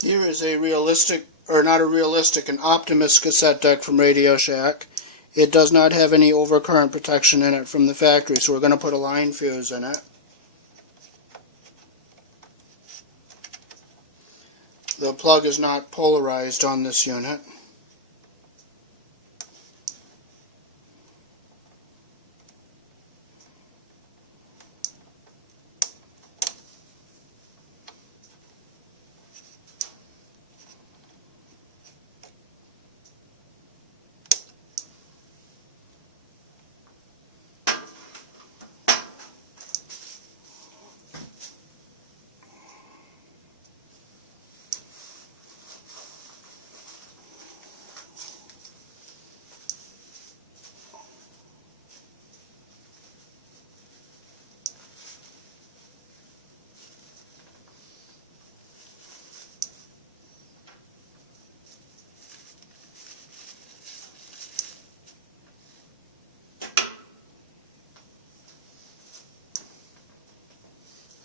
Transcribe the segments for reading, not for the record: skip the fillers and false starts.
Here is a realistic, or not a realistic, an Optimus cassette deck from Radio Shack. It does not have any overcurrent protection in it from the factory, so we're going to put a line fuse in it. The plug is not polarized on this unit.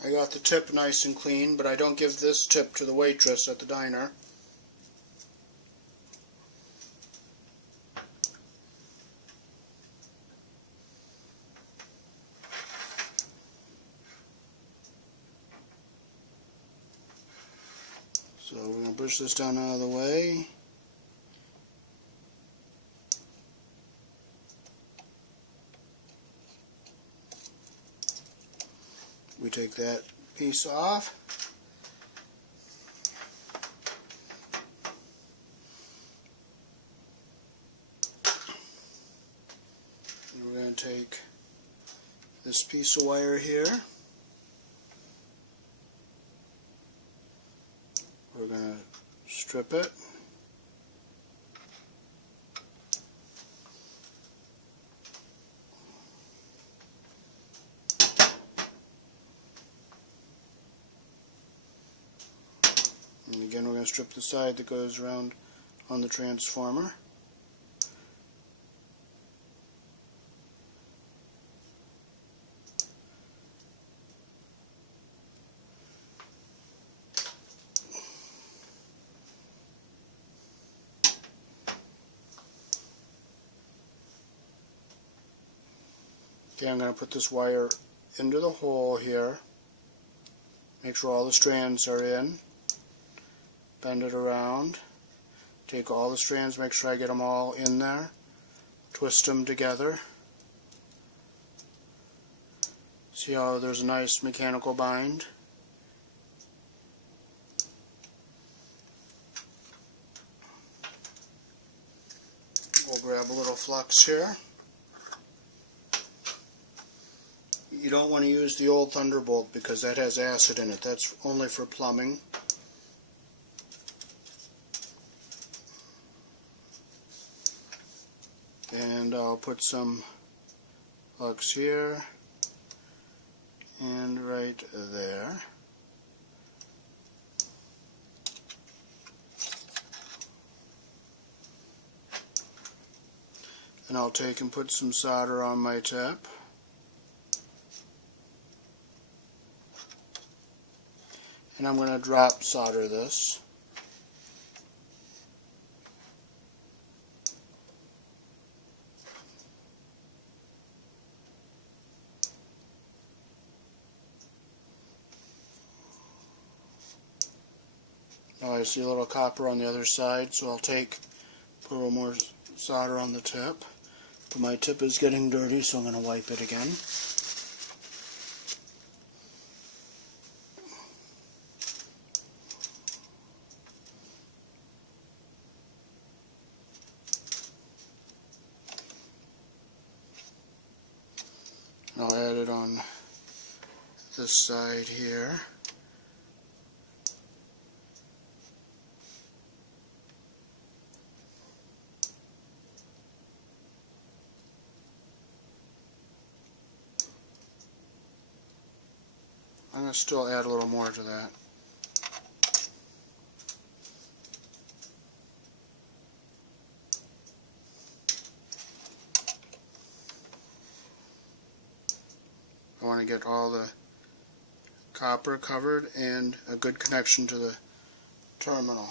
I got the tip nice and clean, but I don't give this tip to the waitress at the diner. So we're going to push this down out of the way. We take that piece off. And we're going to take this piece of wire here. We're going to strip it. And again, we're going to strip the side that goes around on the transformer. Okay, I'm going to put this wire into the hole here. Make sure all the strands are in. Bend it around. Take all the strands, make sure I get them all in there. Twist them together. See how there's a nice mechanical bind? We'll grab a little flux here. You don't want to use the old Thunderbolt because that has acid in it. That's only for plumbing. And I'll put some flux here and right there. And I'll take and put some solder on my tip. And I'm going to drop solder this. Now I see a little copper on the other side, so I'll put a little more solder on the tip. But my tip is getting dirty, so I'm going to wipe it again. I'll add it on this side here. I'm going to still add a little more to that. I want to get all the copper covered and a good connection to the terminal,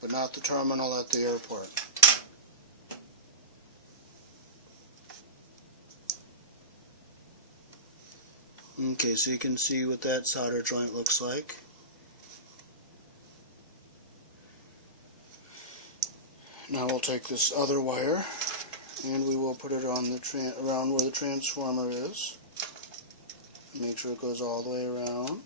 but not the terminal at the airport. Okay, so you can see what that solder joint looks like. Now we'll take this other wire and we will put it on the around where the transformer is. Make sure it goes all the way around.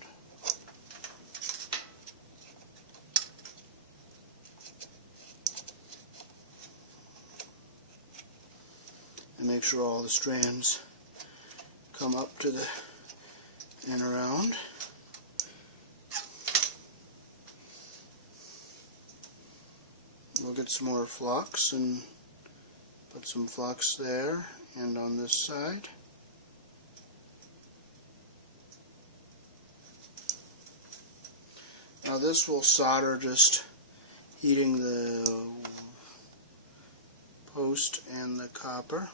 And make sure all the strands come up to the and around. We'll get some more flux and put some flux there and on this side. Now this will solder just heating the post and the copper.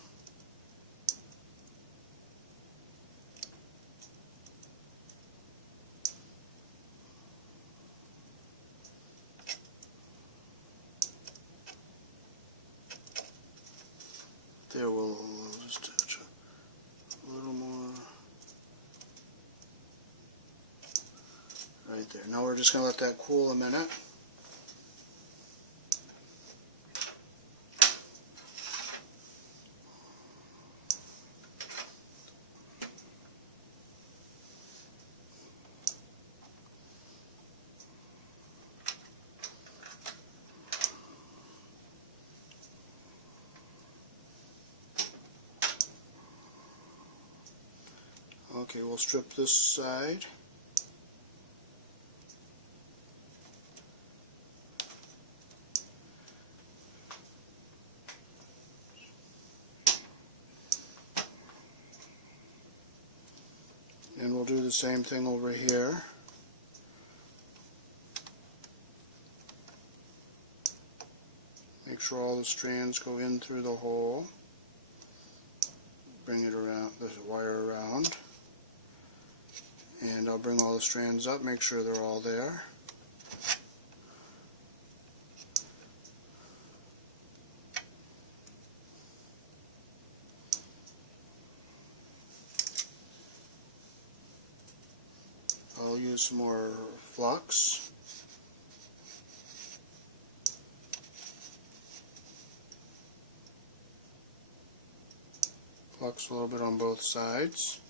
There, we'll just touch a little more right there. Now we're just going to let that cool a minute. Okay, we'll strip this side. And we'll do the same thing over here. Make sure all the strands go in through the hole. Bring it around, the wire around. And I'll bring all the strands up, make sure they're all there. I'll use some more flux. Flux a little bit on both sides.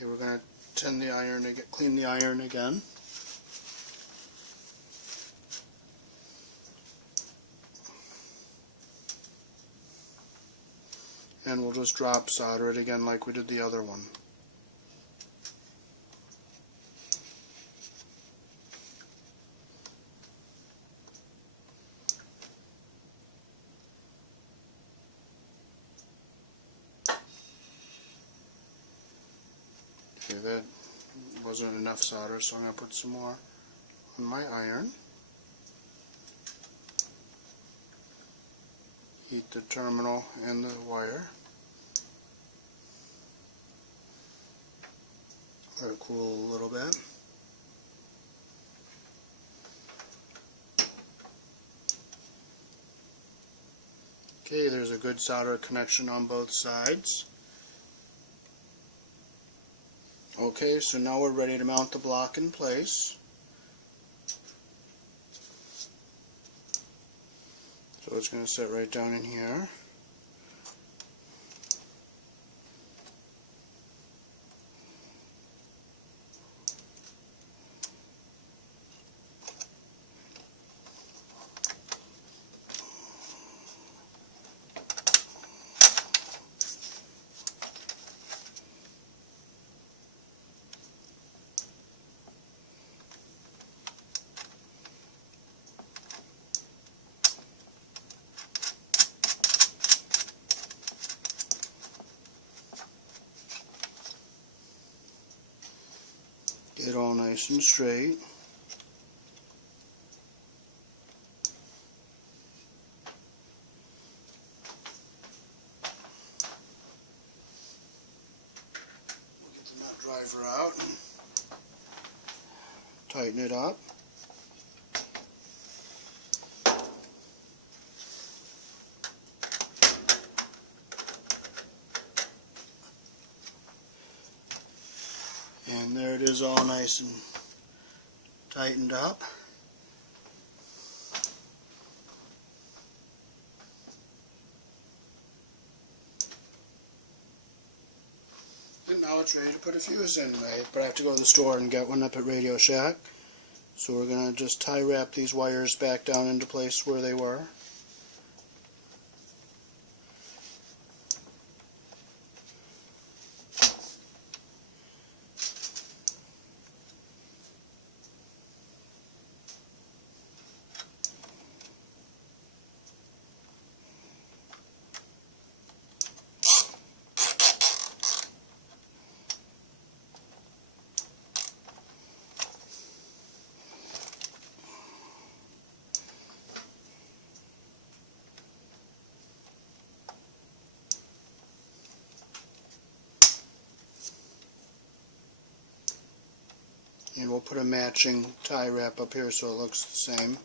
Okay, we're going to tin the iron to clean the iron again. And we'll just drop solder it again like we did the other one. Okay, that wasn't enough solder, so I'm going to put some more on my iron. Heat the terminal and the wire. Let it cool a little bit. Okay, there's a good solder connection on both sides. Okay, so now we're ready to mount the block in place. So it's going to sit right down in here. Get it all nice and straight. We'll get the nut screwdriver out and tighten it up. And there it is, all nice and tightened up. And now it's ready to put a fuse in. But I have to go to the store and get one up at Radio Shack. So we're going to just tie wrap these wires back down into place where they were. And we'll put a matching tie wrap up here so it looks the same.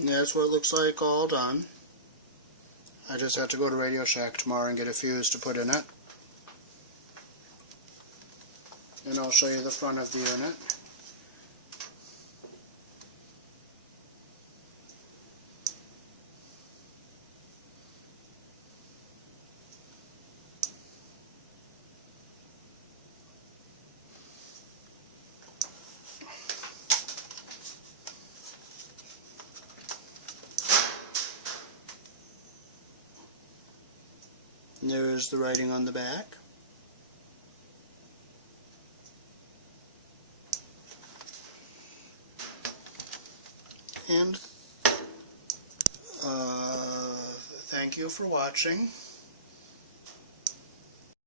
And that's what it looks like all done. I just have to go to Radio Shack tomorrow and get a fuse to put in it. And I'll show you the front of the unit. And there's the writing on the back. And thank you for watching.